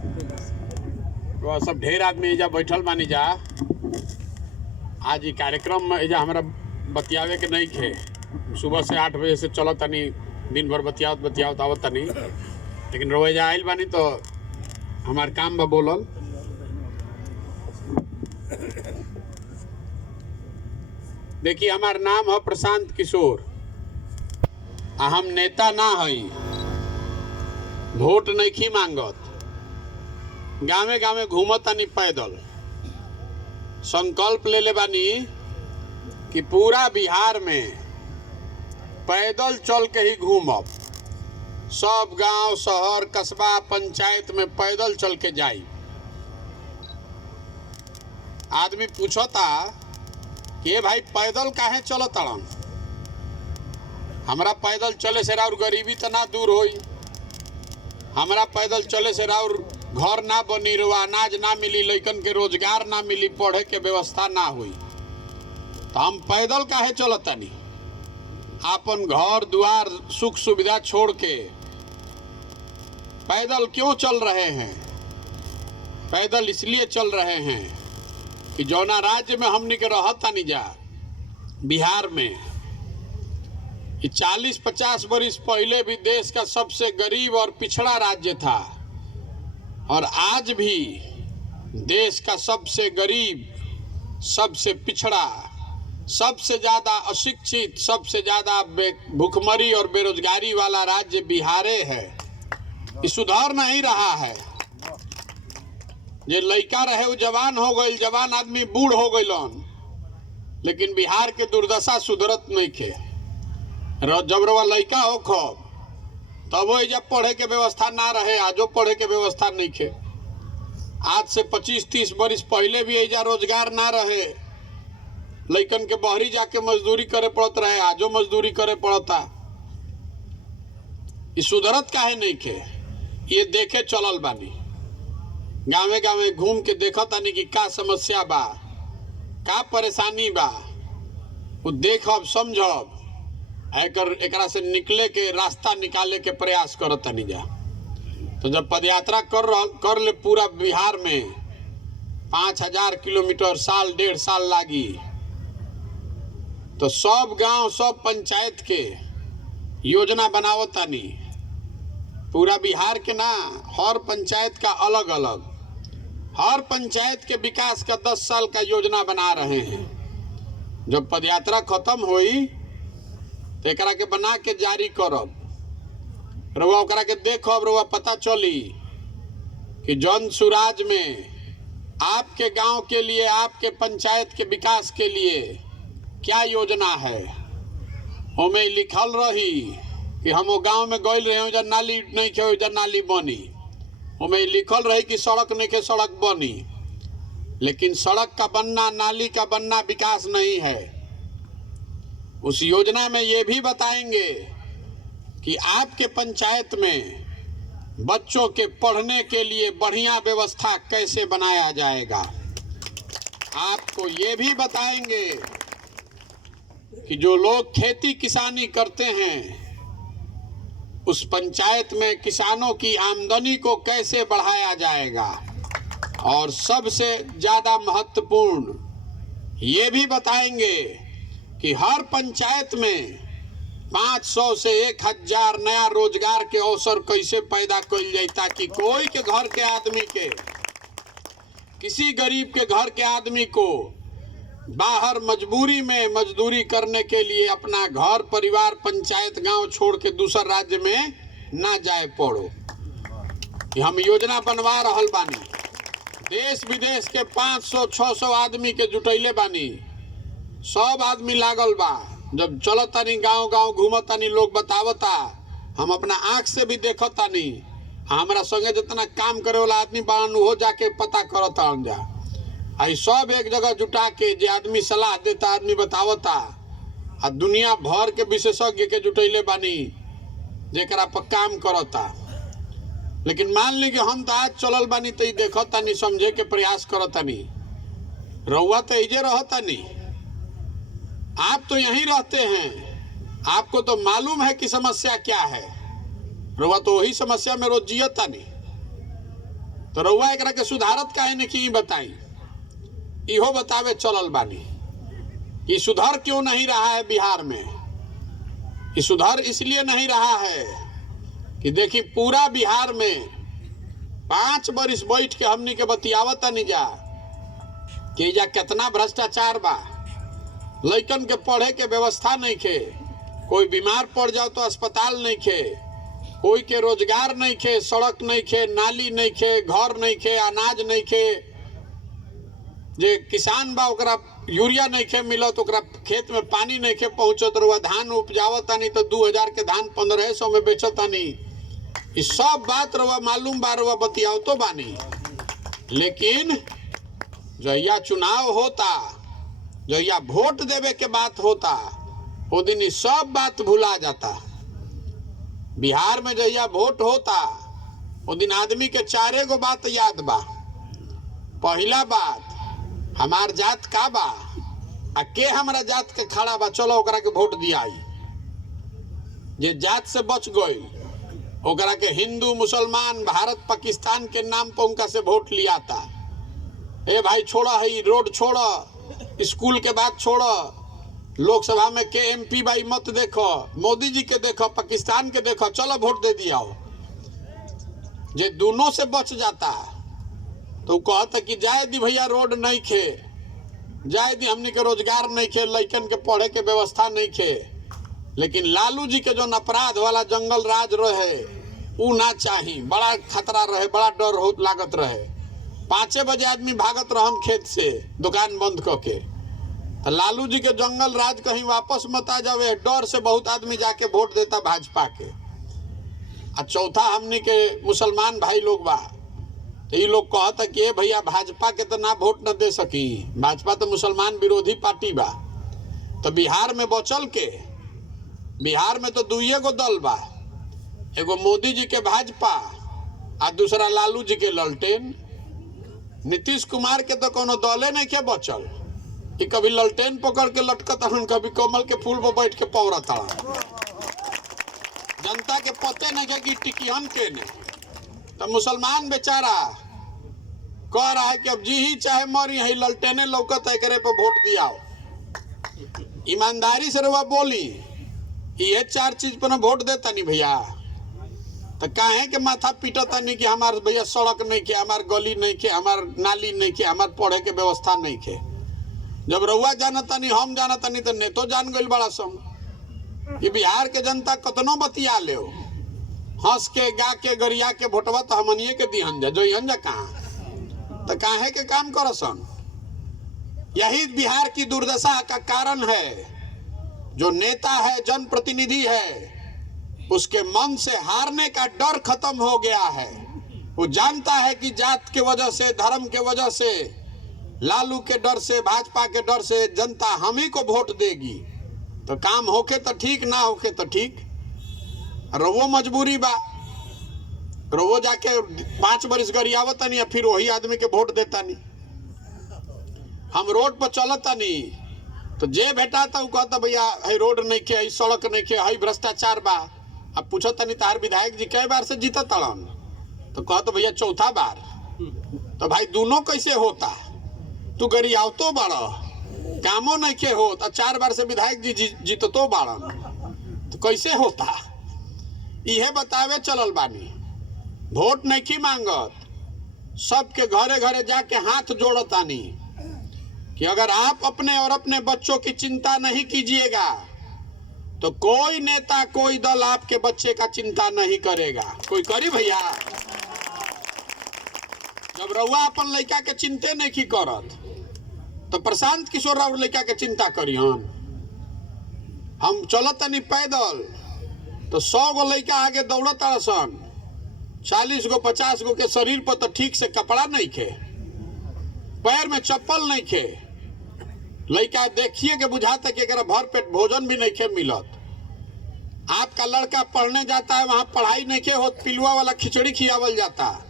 तो सब ढेर आदमी एजा बैठल बानी जा। आज ये कार्यक्रम में एजा हमारा बतियावे के नहीं खे। सुबह से 8 बजे से चलो तनी दिन भर बतियावत आवत तनी, लेकिन रोजा आइल बानी तो हमार काम बा बोलल। देखिए, हमार नाम है प्रशांत किशोर। हम नेता ना हई, वोट नहीं मांगत, गाँवे गाँवे घूमत तनी पैदल। संकल्प ले बानी कि पूरा बिहार में पैदल चल के ही घूमब। सब गांव, शहर, कस्बा, पंचायत में पैदल चल के जाई। आदमी पूछता कि भाई पैदल काहे चलत तड़न? हमरा पैदल चले से राउर गरीबी तो ना दूर होई, हमरा पैदल चले से राउर घर ना बनी, रुआ अनाज ना मिली, लइकन के रोजगार ना मिली, पढ़े के व्यवस्था ना हुई। तो हम पैदल काहे चलत तनी? आपन घर द्वार सुख सुविधा छोड़ के पैदल क्यों चल रहे हैं? पैदल इसलिए चल रहे हैं कि जौना राज्य में हमनी के रहत तानी जा, बिहार में, 40-50 वर्ष पहले भी देश का सबसे गरीब और पिछड़ा राज्य था, और आज भी देश का सबसे गरीब, सबसे पिछड़ा, सबसे ज्यादा अशिक्षित, सबसे ज्यादा भूखमरी और बेरोजगारी वाला राज्य बिहारे है। ये सुधार नहीं रहा है। जे लड़का रहे वो जवान हो गई, जवान आदमी बूढ़ हो गईलन, लेकिन बिहार के दुर्दशा सुधरत नहीं खे। जब रवा लड़का हो खब तब वो जब पढ़े के व्यवस्था ना रहे, आजो पढ़े के व्यवस्था नहीं खे। आज से 25-30 वर्ष पहले भी एजा रोजगार ना रहे, लइकन के बहरी जाके मजदूरी करे पड़त रहे, आजो मजदूरी करे पड़ता। ये सुधरत काहे नहीं खे? ये देखे चलल बानी, गाँवे गाँवे घूम के देखत तानी कि का समस्या बा, का परेशानी बा, वो देखब, समझब, एकरा से निकले के रास्ता निकाले के प्रयास करत तानी जा। तो जब पदयात्रा कर ले पूरा बिहार में 5000 किलोमीटर, साल 1.5 साल लागी, तो सब गांव, सब पंचायत के योजना बनावत तानी। पूरा बिहार के ना, हर पंचायत का अलग अलग, हर पंचायत के विकास का 10 साल का योजना बना रहे हैं। जब पदयात्रा खत्म होई तो एकरा के बना के जारी करब, रउआ ओकरा के देखब, रउआ पता चली कि जन सुराज में आपके गांव के लिए, आपके पंचायत के विकास के लिए क्या योजना है। ओमे लिखल रही कि हम वो गांव में गइल रहे, उधर नाली नहीं खे, उधर नाली बनी। ओमे लिखल रही कि सड़क नहीं खे, सड़क बनी। लेकिन सड़क का बनना, नाली का बनना विकास नहीं है। उस योजना में ये भी बताएंगे कि आपके पंचायत में बच्चों के पढ़ने के लिए बढ़िया व्यवस्था कैसे बनाया जाएगा। आपको ये भी बताएंगे कि जो लोग खेती किसानी करते हैं, उस पंचायत में किसानों की आमदनी को कैसे बढ़ाया जाएगा। और सबसे ज्यादा महत्वपूर्ण ये भी बताएंगे कि हर पंचायत में 500 से 1000 नया रोजगार के अवसर कैसे पैदा कइल जाए, ताकि कोई के घर के आदमी के, किसी गरीब के घर के आदमी को बाहर मजबूरी में मजदूरी करने के लिए अपना घर, परिवार, पंचायत, गांव छोड़ के दूसर राज्य में ना जाए पड़ो। हम योजना बनवा रहल बानी। देश विदेश के 500-600 आदमी के जुटैले बानी। सब आदमी लागल बा। जब चलत तानी, गांव गांव घूमत तानी, लोग बतावता, हम अपना आंख से भी देखत तानी। हमारा संगे जितना काम करे वाला आदमी बान, हो जाके पता करत जा। आई सब एक जगह जुटा के जे आदमी सलाह देता, आदमी बतावता, आ दुनिया भर के विशेषज्ञ के जुटैले बानी जेकरा पर काम करता। लेकिन मान ली कि हम तो आज चलल बानी तो देखत तानी, समझे के प्रयास करत तानी। रउआ तो इजे रहतानी, आप तो यहीं रहते हैं, आपको तो मालूम है कि समस्या क्या है। रउआ तो वही समस्या में रोज जियता नहीं। तो रउआ एकरा के सुधारत काहे ने की बताई, इहो बतावे चलल बानी कि सुधर क्यों नहीं रहा है बिहार में। कि सुधर इसलिए नहीं रहा है कि देखी पूरा बिहार में 5 बरिस बैठ के हमनी के बतियावत नहीं जा कि जा कितना भ्रष्टाचार बा, लइकन के पढ़े के व्यवस्था नहीं खे, कोई बीमार पड़ जाओ तो अस्पताल नहीं खे, कोई के रोजगार नहीं खे, सड़क नहीं खे, नाली नहीं खे, घर नहीं खे, अनाज नहीं खे, जे किसान बा ओकरा यूरिया नहीं खे मिलत, ओकरा खेत में पानी नहीं खे पहुंचत, रुआ धान उपजावता नहीं तो 2000 के धान 1500 में बेचता नहीं। ये सब बात रुआ मालूम बा, रुआ बतियाओ तो बानी। लेकिन जहिया चुनाव होता, जहिया वोट देवे के बात होता, वो दिन ये सब बात भुला जाता। बिहार में जहिया वोट होता, वो दिन आदमी के 4 गो बात याद बा। पहला बात, हमार जात का बा, आ के हमरा जात के खड़ा बा, चलो ओकरा के वोट दियाई। जे जात से बच गई ओकरा के हिंदू मुसलमान भारत पाकिस्तान के नाम पर उनका से वोट लिया था। ए भाई छोड़ा है, रोड छोड़ा, स्कूल के बात छोड़ा, लोकसभा में के MP भाई मत देखो, मोदी जी के देखो, पाकिस्तान के देखो, चलो वोट दे दिया हो। जे दोनों से बच जाता तो कहता कि जाए दी भैया रोड नहीं खे, जाए दी हमनी के रोजगार नहीं खे, लइकन के पढ़े के व्यवस्था नहीं खे। लेकिन लालू जी के जो अपराध वाला जंगल राज रहे उ ना चाही, बड़ा खतरा रहे, बड़ा डर हो लागत रहे। 5 बजे आदमी भागत रहन खेत से दुकान बंद करके। तो लालू जी के जंगल राज कहीं वापस मत आ जावे, डर से बहुत आदमी जाके वोट देता भाजपा के। आ चौथा, हमनी के मुसलमान भाई लोग बा, तो ये लोग कहता कि भैया भाजपा के तो ना वोट न दे सकी, भाजपा तो मुसलमान विरोधी पार्टी बा। तो बिहार में बचल के, बिहार में तो 2 गो दल बा, एगो मोदी जी के भाजपा आ दूसरा लालू जी के ललटेन। नीतीश कुमार के तो कोनो दले नहीं के बचल, कि कभी ललटेन पकड़ के लटकत हन, कभी कमल के फूल पर बैठ के पौरत हन। जनता के पते नहीं के कि टिकियन के ने। तो मुसलमान बेचारा कह रहा है कि अब जी ही चाहे मरी, है ललटेने लौकत है, करे पर वोट दियाओ। ईमानदारी से रवा बोली, ये 4 चीज पर वोट देता नहीं भैया, तो काहे के माथा पीटता नहीं कि हमार भैया सड़क नहीं के, हमार गली नहीं के, हमार नाली नहीं के, हमार पढ़े के व्यवस्था नहीं के। जब रउआ जानता नहीं, हम जानता नहीं, तो नेतो जान गई बड़ा सम कि बिहार के जनता कतनो बतिया ले, हंस के गा के गरिया के भोटवा तो हमनिए के दिहन जा, जो इहन जा कहाँ, तो काहे के काम करसन। यही बिहार की दुर्दशा का कारण है। जो नेता है, जनप्रतिनिधि है, उसके मन से हारने का डर खत्म हो गया है। वो जानता है कि जात के वजह से, धर्म के वजह से, लालू के डर से, भाजपा के डर से जनता हम ही को वोट देगी। तो काम होके तो ठीक, ना होके तो ठीक, रवो मजबूरी बा। रवो जाके 5 बरिस गरियावत नहीं, फिर वही आदमी के वोट देता नहीं। हम रोड पर चलता नहीं तो जे भेटाता उ कहता भैया है रोड नहीं के, है सड़क नहीं के, है भ्रष्टाचार बा। अब पूछता नहीं तार विधायक जी कई बार से जीता तड़न, तो कहता भैया 4था बार। तो भाई दोनों कैसे होता, तू गरियाव तो बड़ा कामो नहीं के हो, तो 4 बार से विधायक जी जीततो बाड़न, तो कैसे होता। इहे बतावे चलल बानी। वोट नहीं की मांगत, सबके घरे घरे जाके हाथ जोड़तानी कि अगर आप अपने और अपने बच्चों की चिंता नहीं कीजिएगा तो कोई नेता, कोई दल आपके बच्चे का चिंता नहीं करेगा। कोई करी भैया? जब रउआ अपन लड़का के चिंते नहीं की करत तो प्रशांत किशोर राव लड़का के चिंता करी। हम चलत नहीं पैदल तो 100 गो लड़का आगे दौड़त सन, 40 गो 50 गो के शरीर पर तो ठीक से कपड़ा नहीं खे, पैर में चप्पल नहीं खे। लड़का देखिए के बुझाता कि भर पेट भोजन भी नहीं खे मिलत। आपका लड़का पढ़ने जाता है, वहां पढ़ाई नहीं खे हो, पिलुआ वाला खिचड़ी खियावल जाता,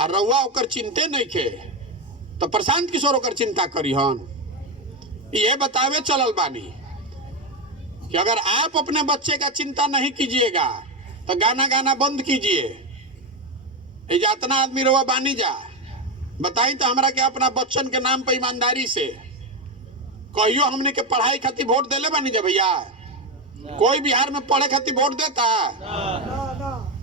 और रउआ ओकर चिंते नहीं खे, तो प्रशांत किशोर ओकर चिंता करी हन। ये बतावे चलल बानी कि अगर आप अपने बच्चे का चिंता नहीं कीजिएगा तो गाना गाना बंद कीजिए। ये जातना आदमी रवा बानी जा बताई तो हमरा के अपना बच्चन के नाम पर ईमानदारी से कहियो हमने के पढ़ाई खातिर वोट देले बानी जा भैया? कोई बिहार में पढ़े खातिर वोट देता?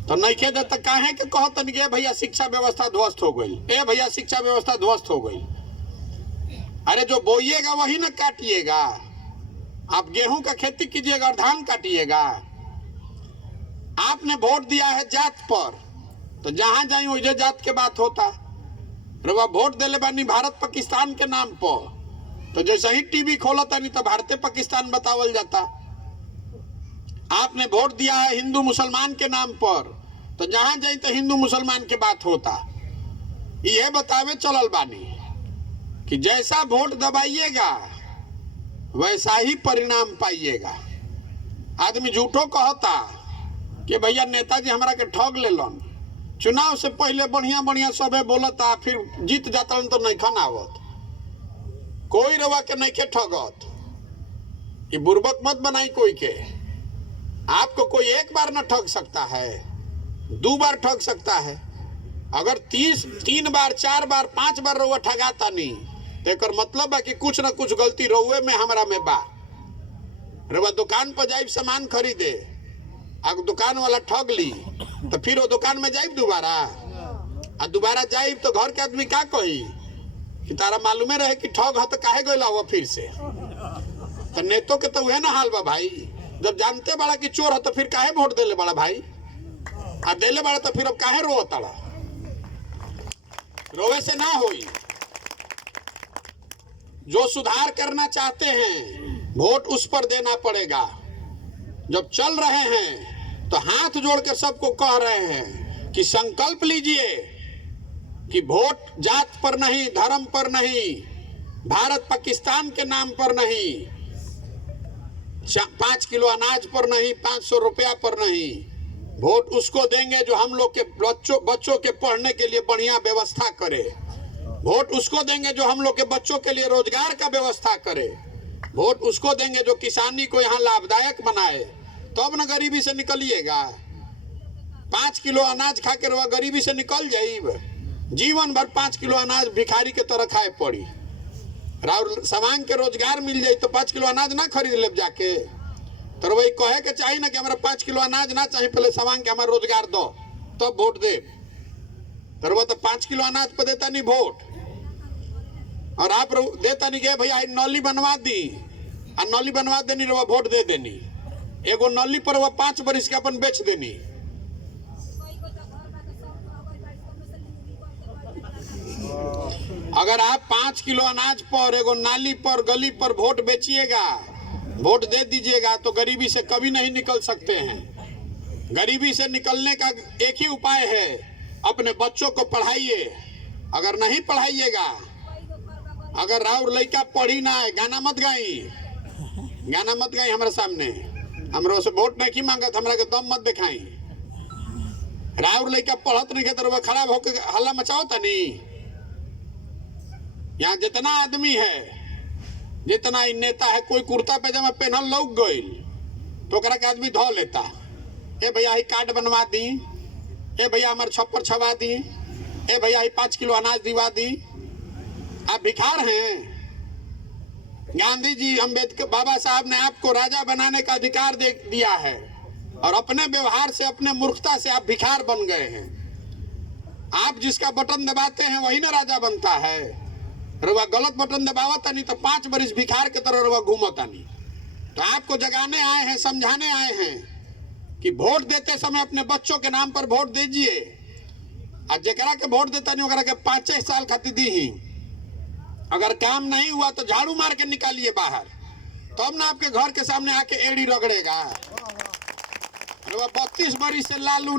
तो नहीं के देता। काहे के कहतन के भैया शिक्षा व्यवस्था ध्वस्त हो गई, ए भैया शिक्षा व्यवस्था ध्वस्त हो गई। अरे जो बोइएगा वही ना काटिएगा। आप गेहूं का खेती कीजिएगा और धान काटिएगा। आपने वोट दिया है जात पर, तो जहां जाई वही जात के बात होता। रवा वोट देले बानी भारत पाकिस्तान के नाम पर, तो जैसे ही टीवी खोलता नहीं तो भारतीय पाकिस्तान बतावल जाता। आपने वोट दिया है हिंदू मुसलमान के नाम पर, तो जहां जाई तो हिंदू मुसलमान के बात होता। यह बतावे चलल बानी कि जैसा वोट दबाइएगा वैसा ही परिणाम पाइएगा। आदमी झूठो कहता कि भैया नेताजी हमरा के ठग लेलन, चुनाव से पहले बढ़िया बढ़िया सबे बोलता, फिर जीत जाता तो नहीं खन आवत। कोई रवा के नहीं के ठगत। ये बुर्बक मत बनाई कोई के। आपको कोई एक बार न ठग सकता है, 2 बार ठग सकता है। अगर 3 बार 4 बार 5 बार रउआ ठगाता नहीं तो एक मतलब है कि कुछ न कुछ गलती रउए में हमरा में बा। रउआ दुकान पर जाइब सामान खरीदे, अगर दुकान वाला ठग ली तो फिर वो दुकान में जाइब दोबारा, और दोबारा जाइब तो घर के आदमी का कही कि तारा मालूमे रहे कि ठग है तो काहे गइला हुआ फिर से। तो नेतो के तो वह ना हाल बा भाई। जब जानते बड़ा कि चोर है तो फिर काहे वोट देले बड़ा भाई? आ देले बड़ा तो फिर अब काहे रोताड़ा? रोवे से ना होई। जो सुधार करना चाहते हैं वोट उस पर देना पड़ेगा। जब चल रहे हैं तो हाथ जोड़ के सबको कह रहे हैं कि संकल्प लीजिए कि वोट जात पर नहीं, धर्म पर नहीं, भारत पाकिस्तान के नाम पर नहीं, 5 किलो अनाज पर नहीं, 500 रुपया पर नहीं। वोट उसको देंगे जो हम लोग के बच्चों के पढ़ने के लिए बढ़िया व्यवस्था करे। वोट उसको देंगे जो हम लोग के बच्चों के लिए रोजगार का व्यवस्था करे। वोट उसको देंगे जो किसानी को यहाँ लाभदायक बनाए। तब न गरीबी से निकलिएगा। 5 किलो अनाज खा के रवा गरीबी से निकल जाइब। जीवन भर 5 किलो अनाज भिखारी के तरह खाए पड़ी। सामान के रोजगार मिल जाए तो 5 किलो अनाज ना खरीद ले जाके। तो वही कहे के चाहिए ना कि हमारा 5 किलो अनाज ना चाहिए, पहले सामान के हमारा रोजगार दो तब वोट दे। तो 5 किलो अनाज पर देता नहीं वोट, और आप देता नहीं गए भैया नौली बनवा दी, और नौली बनवा देनी रवा वोट दे देनी। एगो नौली पर वह 5 बरिस के अपन बेच देनी। अगर आप 5 किलो अनाज पर, एगो नाली पर, गली पर वोट बेचिएगा, वोट दे दीजिएगा, तो गरीबी से कभी नहीं निकल सकते हैं। गरीबी से निकलने का एक ही उपाय है, अपने बच्चों को पढ़ाइए। अगर नहीं पढ़ाइएगा, अगर राउर लड़का पढ़ी ना है, गाना मत गाई हमारे सामने। हमरा से वोट नहीं मांगत, हमरा के दम मत दिखाई। राउर लड़का पढ़त नहीं के तो खराब होकर हल्ला मचाओ तनी। यहाँ जितना आदमी है, जितना नेता है, कोई कुर्ता पैजामा पहनल लौक गइल तो ओकरा के आदमी धो लेता। ए भैया ही कार्ड बनवा दी, ए भैया हमारे छप्पर छवा दी, ए भैया ही 5 किलो अनाज दिवा दी। आप भिखार हैं। गांधी जी, अंबेडकर, बाबा साहब ने आपको राजा बनाने का अधिकार दे दिया है, और अपने व्यवहार से, अपने मूर्खता से आप भिखार बन गए हैं। आप जिसका बटन दबाते हैं वही ना राजा बनता है। रवा गलत बटन दबावता नहीं तो 5 बरिस भिखार के तरह रवा घूमता नहीं। तो आपको जगाने आए हैं, समझाने आए हैं कि वोट देते समय अपने बच्चों के नाम पर वोट दीजिए। और जकरा के वोट देता नहीं, ओकरा के 5 साल खातिर दी ही। अगर काम नहीं हुआ तो झाड़ू मार के निकालिए बाहर, तब ना आपके घर के सामने आके एड़ी रगड़ेगा। 32 बरिस से लालू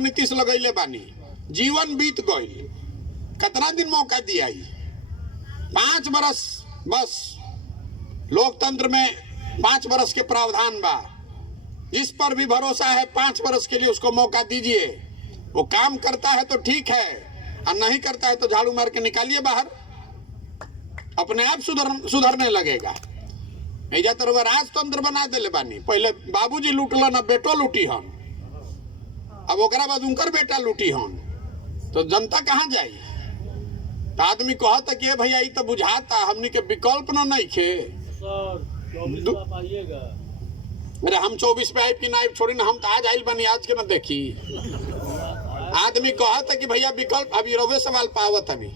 नीतीश लगैले बानी, जीवन बीत गई। कितना दिन मौका दिया? 5 बरस बस। लोकतंत्र में 5 बरस के प्रावधान बा। जिस पर भी भरोसा है 5 बरस के लिए उसको मौका दीजिए। वो काम करता है तो ठीक है, और नहीं करता है तो झाड़ू मार के निकालिए बाहर। अपने आप सुधरने लगेगा। एजा तो राजतंत्र बना देले बानी। पहले बाबूजी लूटलन, अब बेटो लूटी हन, अब ओकरा बाद उनकर बेटा लूटी हन। तो जनता कहाँ जाई? तो आदमी कहता कि भैया ये तो बुझाता हमनी के विकल्प न नहीं खे। अरे हम 24 पे आइब की नाइब छोड़ी ना, हम तो आज आइल बनी, आज के न देखी। आदमी कहता कि भैया विकल्प, अभी रोवे सवाल पावत हमी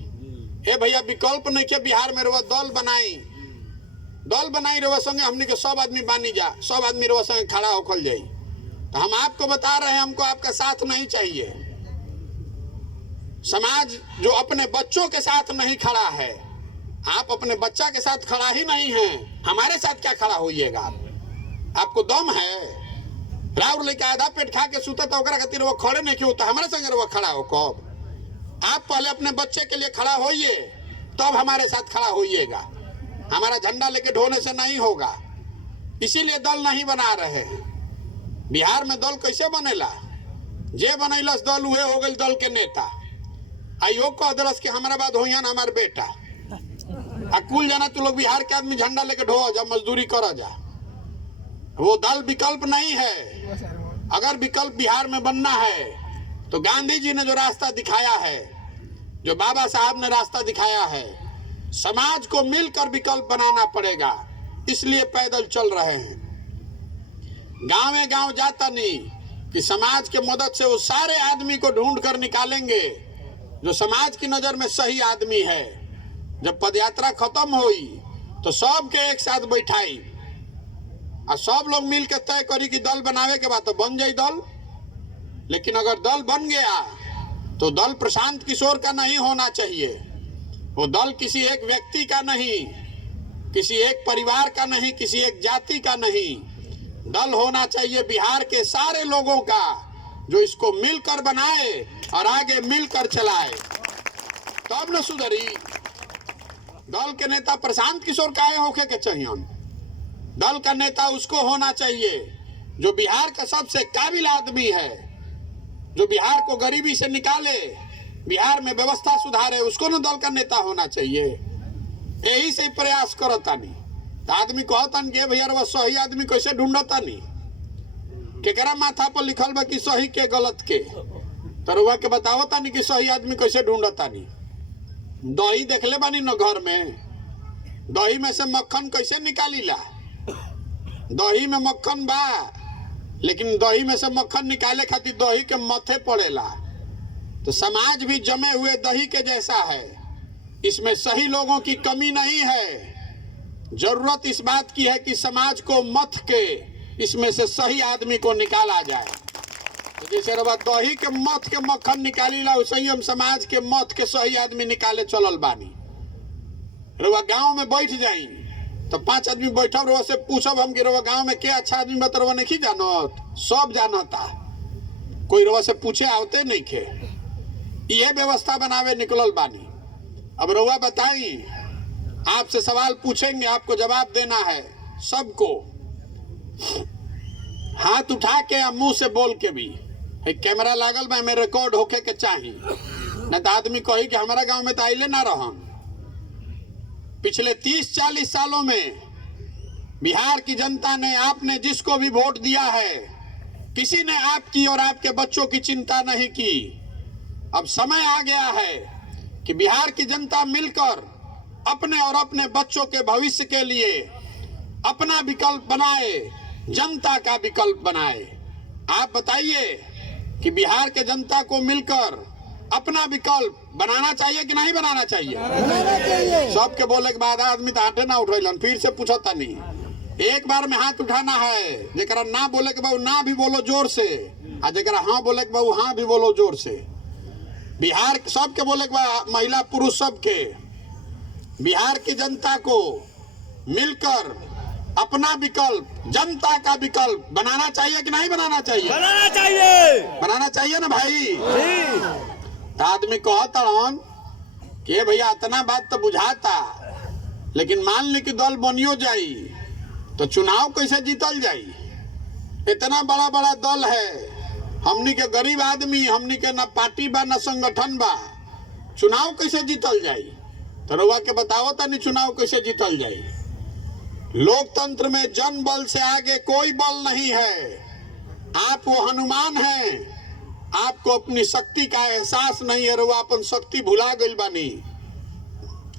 ए भैया विकल्प नहीं के बिहार में रोवा दल बनाई रोवा संगे हमनी के सब आदमी बानी जा, सब आदमी रोवा संगे खड़ा होकर जाई। तो हम आपको बता रहे हैं हमको आपका साथ नहीं चाहिए। समाज जो अपने बच्चों के साथ नहीं खड़ा है, आप अपने बच्चा के साथ खड़ा ही नहीं है, हमारे साथ क्या खड़ा होइएगा? आपको दम है? राउर लेके आधा पेट खा के सुता तो खातिर वो खड़े नहीं क्यों होता? हमारे संग वो खड़ा हो कब? आप पहले अपने बच्चे के लिए खड़ा होइए, तब हमारे साथ खड़ा होइएगा। हमारा झंडा लेके ढोने से नहीं होगा। इसीलिए दल नहीं बना रहे। बिहार में दल कैसे बनेला? जे बनैलस दल उहे हो गई दल के नेता। आयोग कह दिलस कि हमारा बाद होइया ना हमार बेटा। आ कुल जाना तू लोग बिहार के आदमी झंडा लेके ढो जा, मजदूरी करो जा। वो दल विकल्प नहीं है। अगर विकल्प बिहार में बनना है तो गांधी जी ने जो रास्ता दिखाया है, जो बाबा साहब ने रास्ता दिखाया है, समाज को मिलकर विकल्प बनाना पड़ेगा। इसलिए पैदल चल रहे हैं। गांव गांव जाता नहीं कि समाज के मदद से वो सारे आदमी को ढूंढ कर निकालेंगे जो समाज की नजर में सही आदमी है। जब पदयात्रा खत्म हुई तो सबके एक साथ बैठाई और सब लोग मिल के तय करी कि दल बनावे के बाद तो बन जाए दल। लेकिन अगर दल बन गया तो दल प्रशांत किशोर का नहीं होना चाहिए। वो दल किसी एक व्यक्ति का नहीं, किसी एक परिवार का नहीं, किसी एक जाति का नहीं। दल होना चाहिए बिहार के सारे लोगों का, जो इसको मिलकर बनाए और आगे मिलकर चलाए, तब न सुधरी। दल के नेता प्रशांत किशोर काहे होके के चाहिए? दल का नेता उसको होना चाहिए जो बिहार का सबसे काबिल आदमी है, जो बिहार को गरीबी से निकाले, बिहार में व्यवस्था सुधारे, उसको न दल का नेता होना चाहिए। यही से प्रयास करतानी। तो आदमी कहतन के भैया वो सही आदमी कैसे ढूंढतानी? केकरा माथा पर लिखल बा कि सही के गलत के? तरुआ के बतावतानी कि सही आदमी कैसे ढूंढतानी। दही देखले बानी न घर में, दही में से मक्खन कैसे निकालीला? दही में मक्खन बा, लेकिन दही में से मक्खन निकाले खातिर दही के मथे पड़ेला। तो समाज भी जमे हुए दही के जैसा है। इसमें सही लोगों की कमी नहीं है। जरूरत इस बात की है कि समाज को मथ के इसमें से सही आदमी को निकाला जाए। तो जैसे रवा दही के मथ के मक्खन निकालीला, वैसे ही हम समाज के मथ के सही आदमी निकाले चलल बानी। रवा गांव में बैठ जाई तो 5 आदमी बैठब, रवा से पूछब हम कि रवा गांव में के अच्छा आदमी बता, रवा नहीं जानत? सब जानता, कोई रवा से पूछे आवते नहीं खे। ये व्यवस्था बनावे निकलल बानी। अब रवा बताई, आपसे सवाल पूछेंगे, आपको जवाब देना है सबको, हाथ उठा के या मुंह से बोल के भी। कैमरा लागल बा, में रिकॉर्ड होके के चाहिए, न तो आदमी कही कि हमारा गांव में तो आइले ना रहन। पिछले 30-40 सालों में बिहार की जनता ने, आपने जिसको भी वोट दिया है, किसी ने आपकी और आपके बच्चों की चिंता नहीं की। अब समय आ गया है कि बिहार की जनता मिलकर अपने और अपने बच्चों के भविष्य के लिए अपना विकल्प बनाए, जनता का विकल्प बनाए। आप बताइए कि बिहार के जनता को मिलकर अपना विकल्प बनाना चाहिए कि नहीं बनाना चाहिए? सबके बोले के बाद आदमी तो हाथे ना उठैलन, फिर से पूछता नहीं। एक बार में हाथ उठाना है। जरा ना बोले के बाद ना भी बोलो जोर से, और जरा हाँ बोले के बाद हाँ भी बोलो जोर से। बिहार सबके बोले के बाद, महिला पुरुष सबके, बिहार की जनता को मिलकर अपना विकल्प, जनता का विकल्प बनाना चाहिए कि नहीं बनाना चाहिए? बनाना चाहिए। बनाना चाहिए ना भाई। तो आदमी कहता कि भैया इतना बात तो बुझाता, लेकिन मान ली कि दल बनियो जाई तो चुनाव कैसे जीतल जाई? इतना बड़ा बड़ा दल है, हमनी के गरीब आदमी, हमनी के ना पार्टी बा ना संगठन बा, चुनाव कैसे जीतल जाई? तो रउआ के बताओ तनी चुनाव कैसे जीतल जाई? लोकतंत्र में जन बल से आगे कोई बल नहीं है। आप वो हनुमान हैं, आपको अपनी शक्ति का एहसास नहीं है, रउआ अपन शक्ति भुला गइल बानी।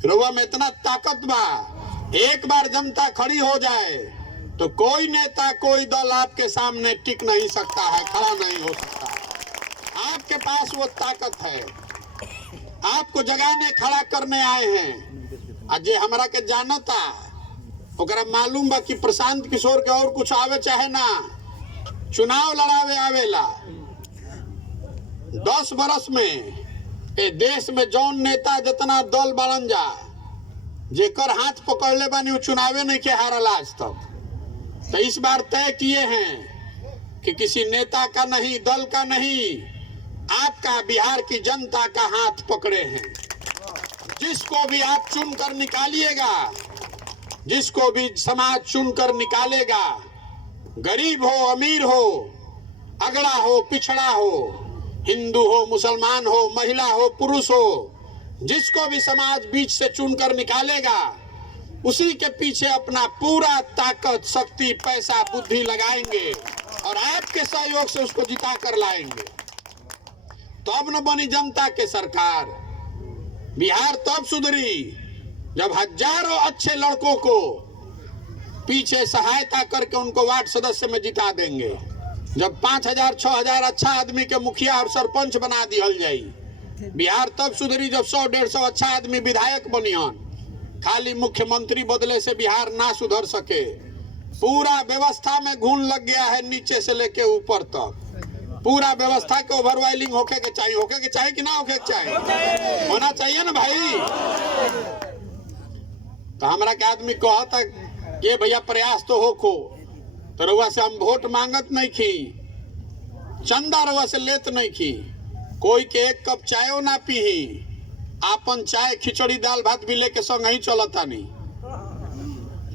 रउआ में इतना ताकत बा, एक बार जनता खड़ी हो जाए तो कोई नेता कोई दल आपके सामने टिक नहीं सकता है, खड़ा नहीं हो सकता। आपके पास वो ताकत है, आपको जगाने खड़ा करने आए हैं। आज ये हमरा के जानता ओकरा मालूम बा कि प्रशांत किशोर के और कुछ आवे चाहे ना, चुनाव लड़ावे आवेला। 10 बरस में ए देश में जौन नेता जितना दल बाड़न जा, जेकर हाथ पकड़ले बानी वो चुनावे नहीं के हारल आज तक। तो इस बार तय किए हैं कि किसी नेता का नहीं, दल का नहीं, आपका बिहार की जनता का हाथ पकड़े हैं। जिसको भी आप चुनकर निकालिएगा, जिसको भी समाज चुनकर निकालेगा, गरीब हो अमीर हो, अगड़ा हो पिछड़ा हो, हिंदू हो मुसलमान हो, महिला हो पुरुष हो, जिसको भी समाज बीच से चुनकर निकालेगा, उसी के पीछे अपना पूरा ताकत शक्ति पैसा बुद्धि लगाएंगे और आपके सहयोग से उसको जिता कर लाएंगे। तब न बनी जनता के सरकार। बिहार तब सुधरी जब हजारों अच्छे लड़कों को पीछे सहायता करके उनको वार्ड सदस्य में जिता देंगे। जब 5000 6000 अच्छा आदमी के मुखिया और सरपंच बना दिहल जाई। बिहार तब सुधरी जब 100-150 अच्छा आदमी विधायक बनिहन। खाली मुख्यमंत्री बदले से बिहार ना सुधर सके। पूरा व्यवस्था में घून लग गया है, नीचे से लेके ऊपर तक। पूरा व्यवस्था के ओवरवाइलिंग होके के चाहिए कि ना होके के चाहिए? होना चाहिए ना भाई। तो हमरा के आदमी कहता कि भैया प्रयास तो होखो, तो रउआ से हम वोट मांगत नहीं खी, चंदा रउआ से लेत नहीं खी, कोई के एक कप चायो ना पीही, आपन चाय खिचड़ी दाल भात भी लेके संग ही चलता नहीं।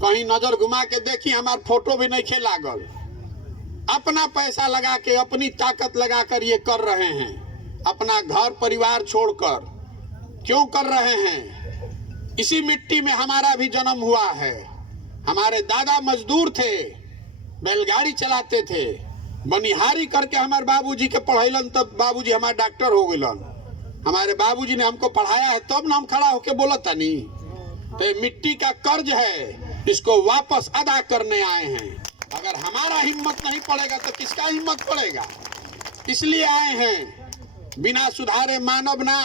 कहीं नजर घुमा के देखी हमार फोटो भी नहीं खे लागल। अपना पैसा लगा के अपनी ताकत लगा कर ये कर रहे हैं। अपना घर परिवार छोड़कर क्यों कर रहे हैं? इसी मिट्टी में हमारा भी जन्म हुआ है। हमारे दादा मजदूर थे, बैलगाड़ी चलाते थे, बनिहारी करके हमारे बाबूजी के पढ़ैलन, तब बाबूजी हमारे डॉक्टर हो गइलन। हमारे बाबूजी ने हमको पढ़ाया है, तब ना हम खड़ा होके बोलता नहीं। तो मिट्टी का कर्ज है, इसको वापस अदा करने आए हैं। अगर हमारा हिम्मत नहीं पड़ेगा तो किसका हिम्मत पड़ेगा? इसलिए आए हैं। बिना सुधारे मानव ना,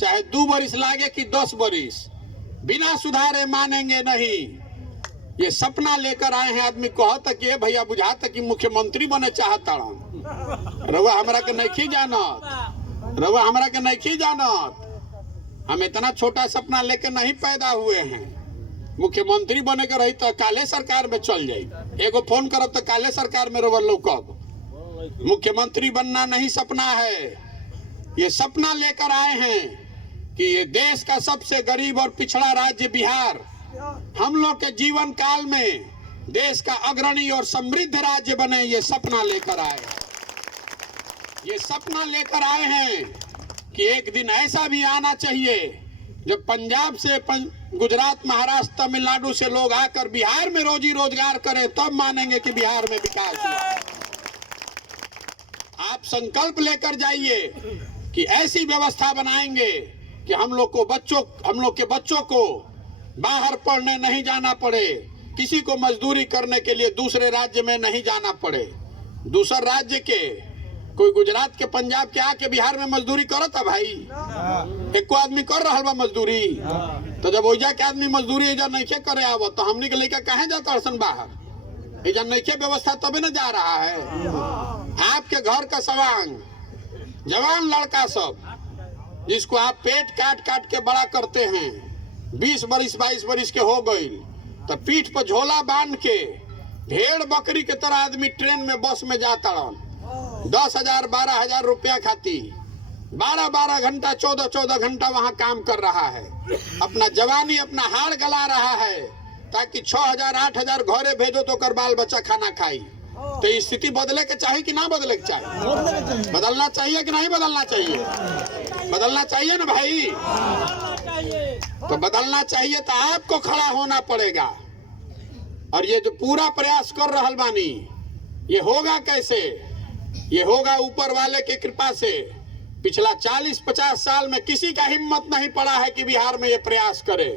चाहे 2 बरिस लागे कि 10 बरिस, बिना सुधारे मानेंगे नहीं। ये सपना लेकर आए हैं। आदमी कहता कि भैया बुझाता कि मुख्यमंत्री बने चाहता। रउआ हमरा के नहीं जानत, रउआ हमरा के नहीं जानत। हम इतना छोटा सपना लेके नहीं पैदा हुए हैं। मुख्यमंत्री बने के रही तो काले सरकार में चल जाई। एगो फोन करब तो काले सरकार में रउआ लौकब। मुख्यमंत्री बनना नहीं सपना है। ये सपना लेकर आए हैं कि ये देश का सबसे गरीब और पिछड़ा राज्य बिहार हम लोग के जीवन काल में देश का अग्रणी और समृद्ध राज्य बने। ये सपना लेकर आए। ये सपना लेकर आए हैं कि एक दिन ऐसा भी आना चाहिए जब पंजाब से गुजरात महाराष्ट्र तमिलनाडु से लोग आकर बिहार में रोजी रोजगार करें, तब मानेंगे कि बिहार में विकास हुआ। आप संकल्प लेकर जाइए कि ऐसी व्यवस्था बनाएंगे कि हम लोग के बच्चों को बाहर पढ़ने नहीं जाना पड़े, किसी को मजदूरी करने के लिए दूसरे राज्य में नहीं जाना पड़े। दूसरे राज्य के कोई गुजरात के पंजाब के आके बिहार में मजदूरी करता भाई? एक को आदमी कर रहा बा मजदूरी। तो जब ओइजा के आदमी मजदूरी एजा नहीं करे आवो तो हमनी के लेकर कहे जाता हसन बाहर? एजा नहीं के व्यवस्था तबे न जा रहा है। आपके घर का सवांग जवान लड़का सब जिसको आप पेट काट काट के बड़ा करते हैं, 20 बरिस 22 बरिस के हो गई, तो पीठ पर झोला बांध के भेड़ बकरी के तरह आदमी ट्रेन में बस में जाता रहा। 10,000 12,000 रुपया खाती 12-12 घंटा 14-14 घंटा वहां काम कर रहा है। अपना जवानी अपना हाड़ गला रहा है ताकि 6,000 8,000 घरे भेजो तो कर बाल बच्चा खाना खाई। तो स्थिति बदले के चाहिए कि ना बदले के चाहिए? बदलना चाहिए कि नहीं बदलना चाहिए? बदलना चाहिए ना भाई। तो बदलना चाहिए तो आपको खड़ा होना पड़ेगा। और ये जो पूरा प्रयास कर रहल बानी, ये होगा कैसे? ये होगा ऊपर वाले की कृपा से। पिछला 40-50 साल में किसी का हिम्मत नहीं पड़ा है कि बिहार में ये प्रयास करे।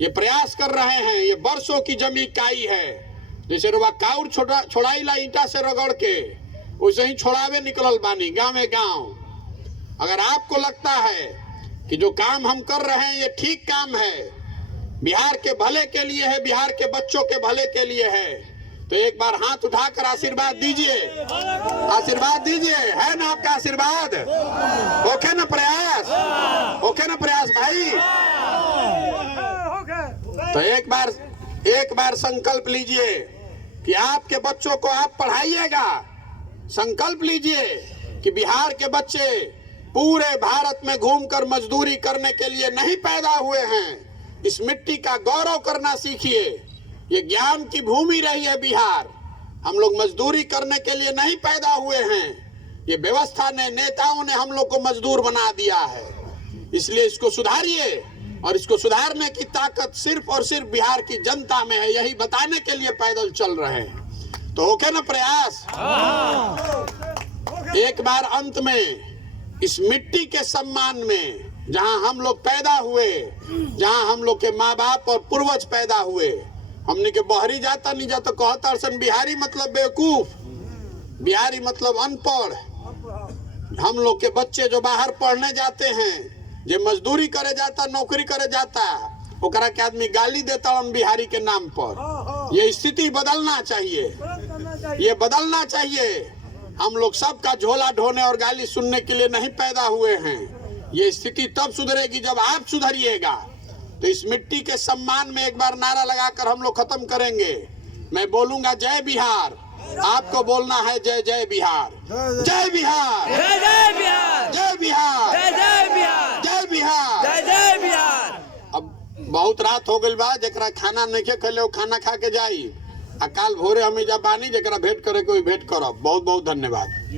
ये प्रयास कर रहे हैं, ये वर्षों की जमी काई है। जैसे रुआ काउर छोड़ाई ला ईंटा से रगड़ के, वैसे ही छोड़ावे निकलल बानी गाँव गाँव। अगर आपको लगता है कि जो काम हम कर रहे हैं ये ठीक काम है, बिहार के भले के लिए है, बिहार के बच्चों के भले के लिए है, तो एक बार हाथ उठाकर आशीर्वाद दीजिए। आशीर्वाद दीजिए, है ना आपका आशीर्वाद? ओके ना प्रयास? ओके ना प्रयास भाई? तो एक बार संकल्प लीजिए कि आपके बच्चों को आप पढ़ाइएगा। संकल्प लीजिए कि बिहार के बच्चे पूरे भारत में घूमकर मजदूरी करने के लिए नहीं पैदा हुए हैं। इस मिट्टी का गौरव करना सीखिए। ये ज्ञान की भूमि रही है बिहार। हम लोग मजदूरी करने के लिए नहीं पैदा हुए हैं। ये व्यवस्था ने, नेताओं ने हम लोग को मजदूर बना दिया है। इसलिए इसको सुधारिए, और इसको सुधारने की ताकत सिर्फ और सिर्फ बिहार की जनता में है। यही बताने के लिए पैदल चल रहे हैं। तो ओके ना प्रयास? एक बार अंत में इस मिट्टी के सम्मान में, जहां हम लोग पैदा हुए, जहां हम लोग के माँ बाप और पूर्वज पैदा हुए, हमने के बहरी जाता नहीं जाता कहता अरसन बिहारी मतलब बेवकूफ, बिहारी मतलब अनपढ़। हम लोग के बच्चे जो बाहर पढ़ने जाते हैं, जो मजदूरी करे जाता, नौकरी करे जाता, ओकरा के आदमी गाली देता हम बिहारी के नाम पर। ये स्थिति बदलना चाहिए, ये बदलना चाहिए। हम लोग सबका झोला ढोने और गाली सुनने के लिए नहीं पैदा हुए हैं। ये स्थिति तब सुधरेगी जब आप सुधरिएगा। तो इस मिट्टी के सम्मान में एक बार नारा लगाकर हम लोग खत्म करेंगे। मैं बोलूंगा जय बिहार, आपको बोलना है जय जय बिहार। जय बिहार, जय जय बिहार, जय बिहार, जय जय बिहार, जय बिहार, जय जय बिहार। अब बहुत रात हो गई बा, जरा खाना नहीं खेले खाना खा के जाई। काल भोरे हमें जब बानी जरा भेंट करे कोई भेंट करब। बहुत बहुत धन्यवाद।